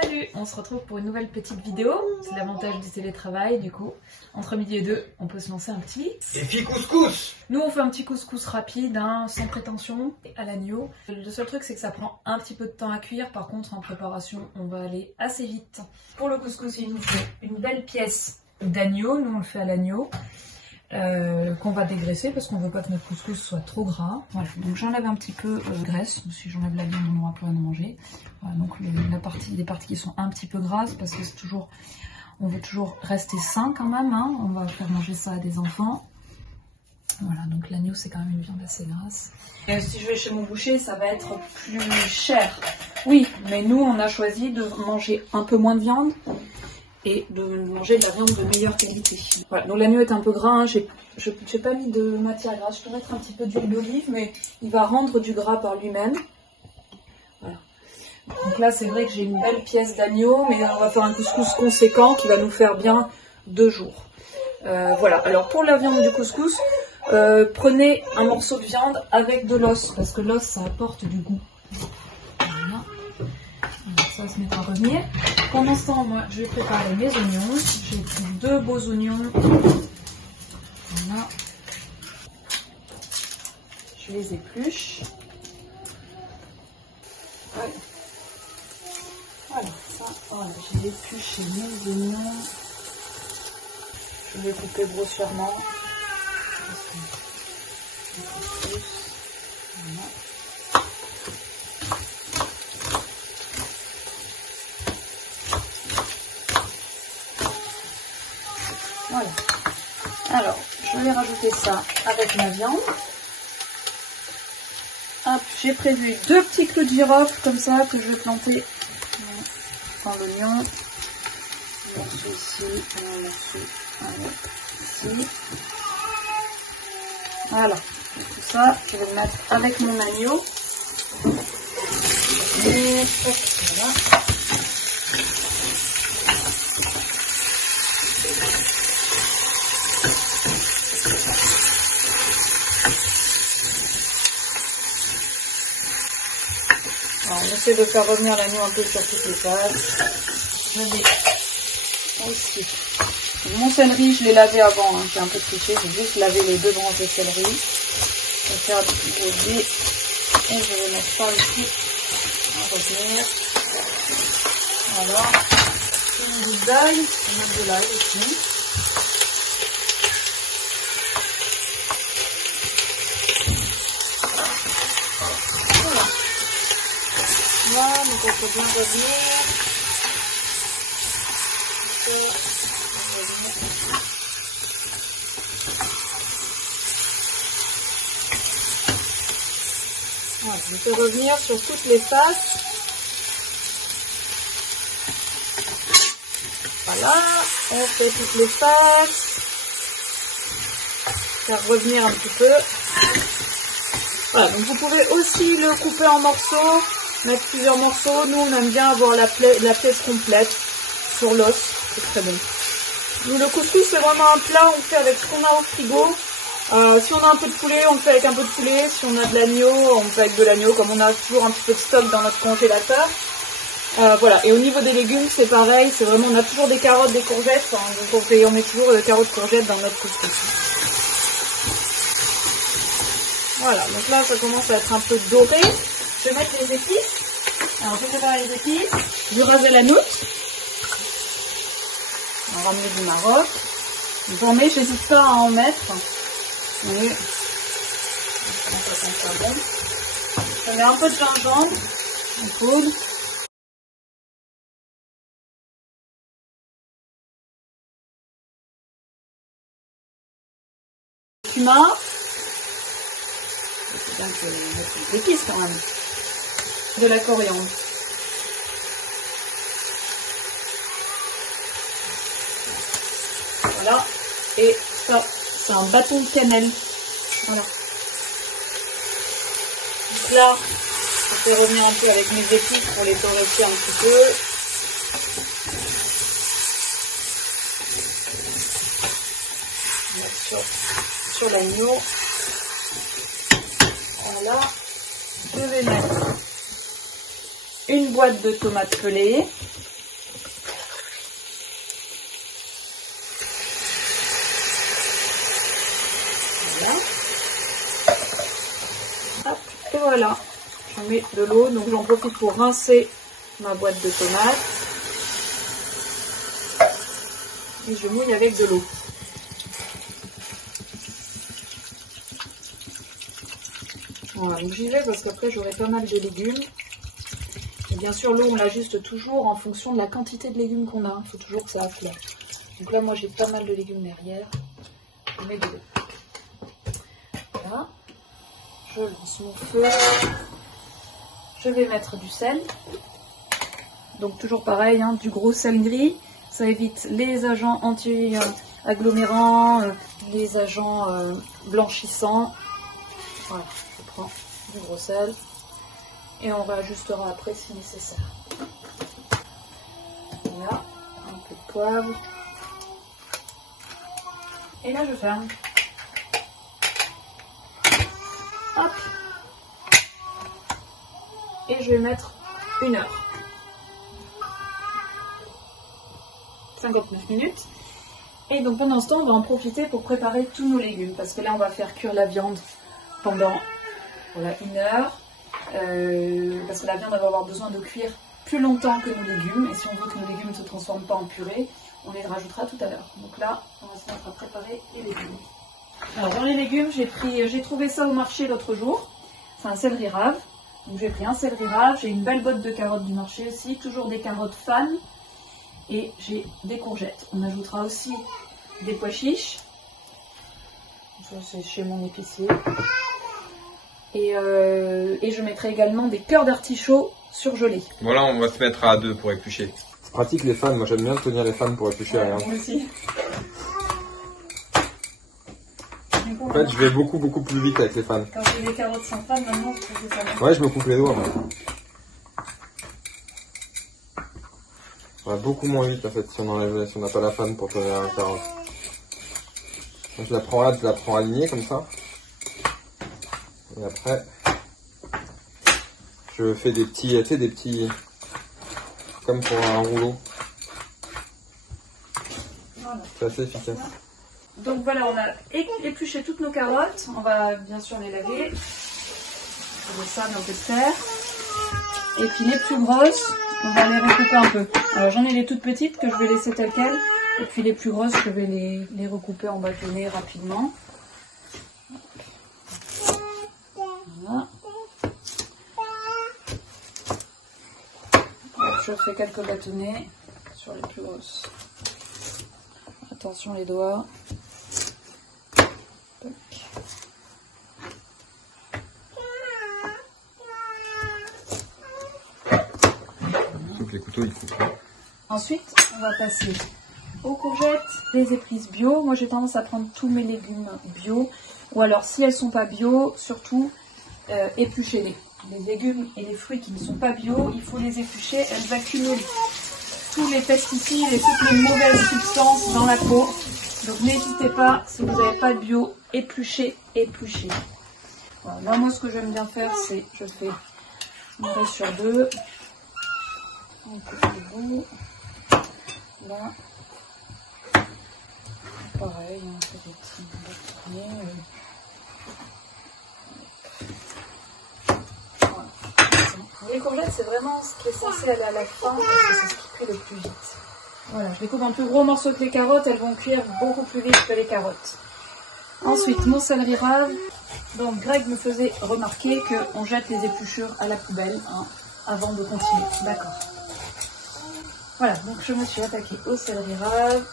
Salut, on se retrouve pour une nouvelle petite vidéo. C'est l'avantage du télétravail, du coup. Entre midi et deux, on peut se lancer un petit défi couscous. Nous, on fait un petit couscous rapide, hein, sans prétention, à l'agneau. Le seul truc, c'est que ça prend un petit peu de temps à cuire. Par contre, en préparation, on va aller assez vite. Pour le couscous, il nous faut une belle pièce d'agneau. Nous, on le fait à l'agneau. Qu'on va dégraisser parce qu'on veut pas que notre couscous soit trop gras. Voilà, donc j'enlève un petit peu de graisse. Si j'enlève la viande, on n'aura plus rien à manger. Voilà, donc les parties qui sont un petit peu grasses, parce que c'est toujours, on veut toujours rester sain quand même, hein. On va faire manger ça à des enfants. Voilà, donc l'agneau c'est quand même une viande assez grasse. Et si je vais chez mon boucher, ça va être plus cher. Oui, mais nous on a choisi de manger un peu moins de viande et de manger de la viande de meilleure qualité. Voilà, donc l'agneau est un peu gras, hein. J'ai pas mis de matière grasse, je peux mettre un petit peu d'huile d'olive, mais il va rendre du gras par lui-même. Voilà. Donc là c'est vrai que j'ai une belle pièce d'agneau, mais on va faire un couscous conséquent qui va nous faire bien 2 jours. Voilà, alors pour la viande du couscous, prenez un morceau de viande avec de l'os, parce que l'os ça apporte du goût. Voilà. Ça va se mettre à revenir. Pendant ce temps, moi, je vais préparer mes oignons. J'ai pris 2 beaux oignons. Voilà. Je les épluche. Voilà. Voilà, ça, voilà. J'ai épluché mes oignons. Je vais couper grossièrement. Voilà. Voilà. Alors, je vais rajouter ça avec ma viande. Hop, j'ai prévu 2 petits clous de girofle comme ça que je vais planter dans l'oignon. Un morceau ici, un morceau ici. Voilà. Et tout ça, je vais le mettre avec mon agneau. Et hop, voilà. Alors, on essaie de faire revenir l'agneau un peu sur toutes les faces. Je vais aussi. Mon céleri, je l'ai lavé avant, hein. J'ai un peu triché, j'ai juste lavé les 2 branches de céleri. Je vais faire du et je vais mettre ça ici. On va revenir. Voilà. Une goutte d'ail, on va mettre de l'ail aussi. Voilà, donc on peut bien revenir. Voilà, on peut revenir sur toutes les faces. Voilà, on fait toutes les faces. Faire revenir un petit peu. Voilà, donc vous pouvez aussi le couper en morceaux. Mettre plusieurs morceaux. Nous on aime bien avoir la pièce complète sur l'os, c'est très bon. Nous, le couscous c'est vraiment un plat, on le fait avec ce qu'on a au frigo. Si on a un peu de poulet, on le fait avec un peu de poulet. Si on a de l'agneau, on le fait avec de l'agneau, comme on a toujours un petit peu de stock dans notre congélateur. Voilà, et au niveau des légumes c'est pareil, c'est vraiment, on a toujours des carottes, des courgettes, hein, donc on met toujours des carottes, courgettes dans notre couscous. Voilà, donc là ça commence à être un peu doré. Je vais mettre les épices. Alors, je vais préparer les épices. Je rase la noutre. On va ramener du Maroc. J'en mets, j'hésite pas à en mettre. Oui. Je mets un peu de gingembre en poudre. Cumin. C'est bien que mettre des épices quand même. De la coriandre. Voilà. Et ça, c'est un bâton de cannelle. Voilà. Donc là, je fais revenir un peu avec mes épices pour les torréfier un petit peu. Sur l'agneau. Voilà. Je vais mettre une boîte de tomates pelées. Et voilà, je mets de l'eau, donc j'en profite pour rincer ma boîte de tomates. Et je mouille avec de l'eau. Voilà, donc j'y vais parce qu'après j'aurai pas mal de légumes. Et bien sûr, l'eau on l'ajuste toujours en fonction de la quantité de légumes qu'on a. Il faut toujours que ça affleure. Donc là, moi j'ai pas mal de légumes derrière. Je mets de l'eau. Voilà. Je lance mon feu. Je vais mettre du sel. Donc toujours pareil, hein, du gros sel gris. Ça évite les agents anti-agglomérants, les agents blanchissants. Voilà, je prends du gros sel. Et on réajustera après si nécessaire. Voilà, un peu de poivre. Et là je ferme. Hop. Et je vais mettre 1 heure. 59 minutes. Et donc pendant ce temps, on va en profiter pour préparer tous nos légumes. Parce que là, on va faire cuire la viande pendant 1 heure. Parce que la viande, elle va avoir besoin de cuire plus longtemps que nos légumes. Et si on veut que nos légumes ne se transforment pas en purée, on les rajoutera tout à l'heure. Donc là, on va se mettre à préparer les légumes. Alors dans les légumes, j'ai trouvé ça au marché l'autre jour. C'est un céleri rave. Donc j'ai pris un céleri rave. J'ai une belle botte de carottes du marché aussi. Toujours des carottes fan. Et j'ai des courgettes. On ajoutera aussi des pois chiches. Ça c'est chez mon épicier. Et je mettrai également des cœurs d'artichaut surgelés. Voilà, on va se mettre à 2 pour éplucher. C'est pratique les fans, moi j'aime bien tenir les fans pour éplucher rien. Moi aussi. En fait, je vais beaucoup plus vite avec les fans. Quand j'ai des carottes sans fan, maintenant je trouve que ça va. Ouais, je me coupe les doigts. Moi. Ça va beaucoup moins vite en fait si on n'a pas la fan pour tenir la carotte. Donc, je la prends alignée comme ça. Et après, je fais des petits, comme pour un rouleau. Voilà. C'est assez efficace. Donc voilà, on a épluché toutes nos carottes. On va bien sûr les laver. Avec ça, un peu de terre. Et puis les plus grosses, on va les recouper un peu. Alors j'en ai les toutes petites que je vais laisser telles quelles. Et puis les plus grosses, je vais les recouper en bâtonnets rapidement. Voilà. Je fais quelques bâtonnets sur les plus grosses. Attention les doigts. Donc les couteaux, il faut pas. Ensuite, on va passer aux courgettes, les épices bio. Moi, j'ai tendance à prendre tous mes légumes bio. Ou alors, si elles ne sont pas bio, surtout, épluchez-les. Les légumes et les fruits qui ne sont pas bio, il faut les éplucher. Elles accumulent tous les pesticides et toutes les mauvaises substances dans la peau. Donc, n'hésitez pas, si vous n'avez pas de bio, épluchez. Voilà. Moi, ce que j'aime bien faire, c'est je fais une raie sur 2. On coupe le bout. Là. Pareil, on fait des petits bâtonnets. Voilà. Les courgettes, c'est vraiment ce qui est censé aller à la fin, parce que c'est ce qui cuit le plus vite. Voilà, je les coupe en plus gros morceaux que les carottes, elles vont cuire beaucoup plus vite que les carottes. Ensuite, mon céleri rave. Donc, Greg me faisait remarquer qu'on jette les épluchures à la poubelle avant de continuer. D'accord. Voilà, donc je me suis attaquée au céleri rave.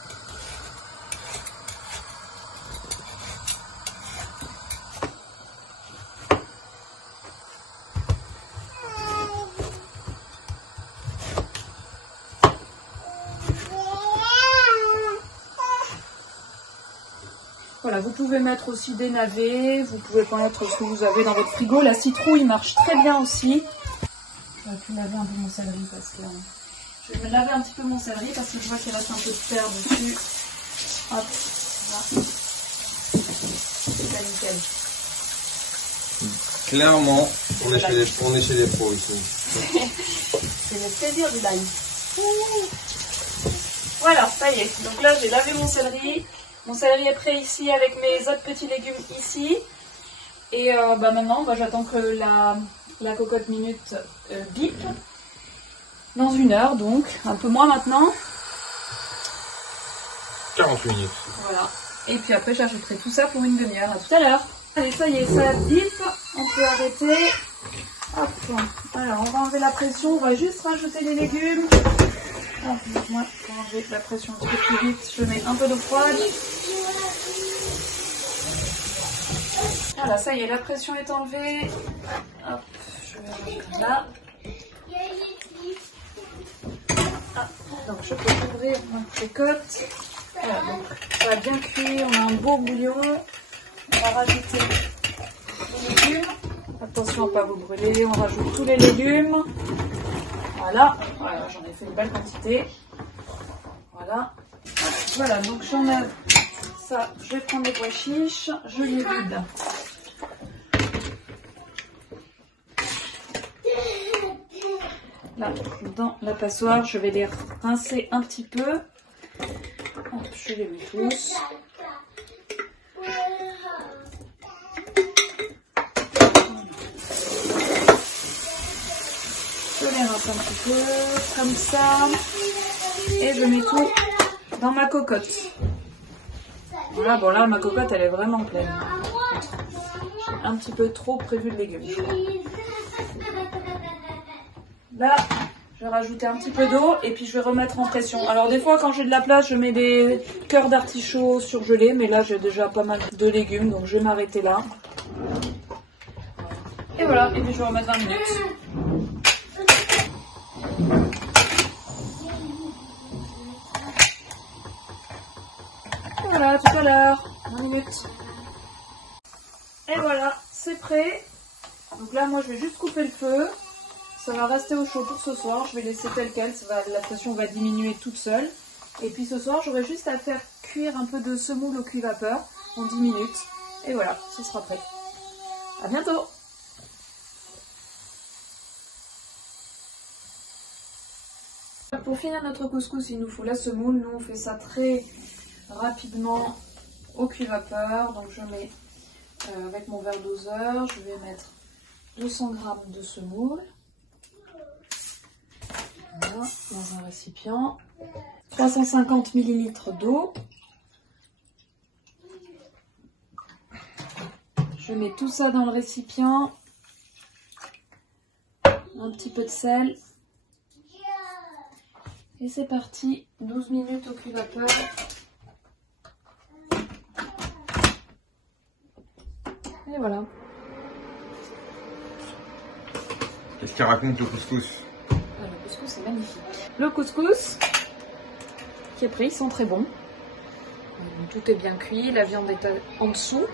Voilà, vous pouvez mettre aussi des navets, vous pouvez mettre ce que vous avez dans votre frigo. La citrouille marche très bien aussi. J'aurais pu laver un peu mon céleri parce que... Je vais me laver un petit peu mon céleri parce que je vois qu'il reste un peu de terre dessus. Hop, là. C'est nickel. Clairement, on est chez les pros ici. C'est le plaisir du l'ail. Voilà, ça y est. Donc là, j'ai lavé mon céleri. Mon céleri est prêt ici avec mes autres petits légumes ici. Et maintenant, j'attends que la cocotte minute bip. Dans 1 heure, donc. Un peu moins maintenant. 48 minutes. Voilà. Et puis après, j'ajouterai tout ça pour une demi-heure. À tout à l'heure. Allez, ça y est, ça bip. On peut arrêter. Hop. Alors, on va enlever la pression. On va juste rajouter les légumes. Hop, moi, pour enlever la pression un petit peu plus vite, je mets un peu d'eau froide. Voilà, ça y est, la pression est enlevée. Hop, je vais mettre là. Ah, donc je peux ouvrir ma cocotte. Voilà, donc ça va bien cuire, on a un beau bouillon. On va rajouter les légumes. Attention à ne pas vous brûler, on rajoute tous les légumes. Voilà, j'en ai fait une belle quantité. Voilà. Voilà, donc j'en ai ça. Je vais prendre les pois chiches, je les vide. Là, dans la passoire, je vais les rincer un petit peu. Je les mets tous. Je les rince un petit peu, comme ça. Et je mets tout dans ma cocotte. Voilà, bon là, ma cocotte, elle est vraiment pleine. J'ai un petit peu trop prévu de légumes. Là, je vais rajouter un petit peu d'eau et puis je vais remettre en pression. Alors des fois, quand j'ai de la place, je mets des cœurs d'artichaut surgelés. Mais là, j'ai déjà pas mal de légumes, donc je vais m'arrêter là. Et voilà, et puis je vais remettre 20 minutes. Et voilà, à tout à l'heure. 20 minutes. Et voilà, c'est prêt. Donc là, moi, je vais juste couper le feu. Ça va rester au chaud pour ce soir. Je vais laisser tel quel. La pression va diminuer toute seule. Et puis ce soir, j'aurai juste à faire cuire un peu de semoule au cuit-vapeur en 10 minutes. Et voilà, ce sera prêt. À bientôt! Pour finir notre couscous, il nous faut la semoule. Nous, on fait ça très rapidement au cuit-vapeur. Donc je mets avec mon verre doseur, je vais mettre 200 g de semoule. Voilà, dans un récipient. 350 ml d'eau. Je mets tout ça dans le récipient. Un petit peu de sel. Et c'est parti, 12 minutes au cuit-vapeur. Et voilà. Qu'est-ce qu'il raconte le couscous? Le couscous, c'est magnifique. Le couscous qui est pris, ils sont très bons. Tout est bien cuit, la viande est en dessous.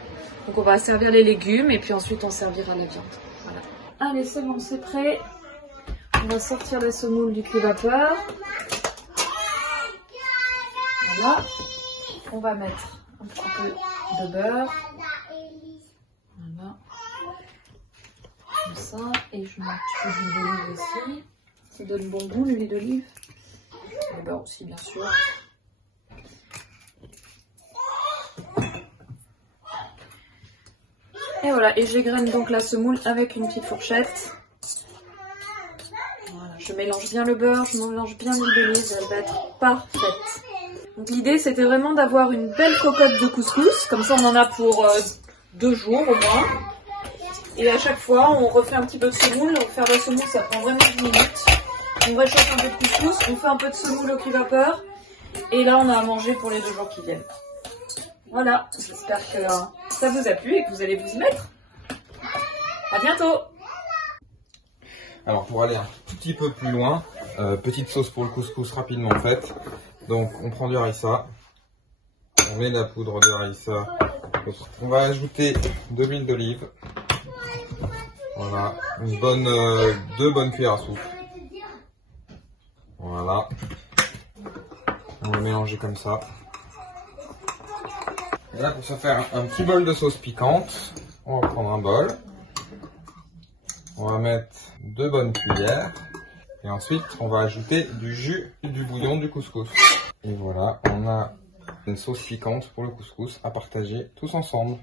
Donc on va servir les légumes et puis ensuite on servira la viande. Voilà. Allez, c'est bon, c'est prêt. On va sortir la semoule du cuit-vapeur. Voilà. On va mettre un petit peu de beurre. Voilà. Comme ça. Et je mets un petit peu d'huile d'olive aussi. Ça donne bon goût, l'huile d'olive. Le beurre aussi, bien sûr. Et voilà, et j'égrène donc la semoule avec une petite fourchette. Voilà, je mélange bien le beurre, je mélange bien l'huile d'olive, elle va être parfaite. Donc l'idée, c'était vraiment d'avoir une belle cocotte de couscous, comme ça on en a pour 2 jours au moins. Et à chaque fois, on refait un petit peu de semoule. Donc faire la semoule, ça prend vraiment 10 minutes. On réchauffe un peu de couscous, on fait un peu de semoule au cuit-vapeur. Et là, on a à manger pour les 2 jours qui viennent. Voilà, j'espère que ça vous a plu et que vous allez vous y mettre. À bientôt! Alors pour aller un tout petit peu plus loin, petite sauce pour le couscous rapidement faite. Donc on prend du harissa, on met de la poudre de harissa, on va ajouter de l'huile d'olive. Voilà, 2 bonnes cuillères à soupe. Voilà, on va mélanger comme ça. Et là, pour se faire un petit bol de sauce piquante, on va prendre un bol. On va mettre 2 bonnes cuillères. Et ensuite, on va ajouter du jus et du bouillon du couscous. Et voilà, on a une sauce piquante pour le couscous à partager tous ensemble.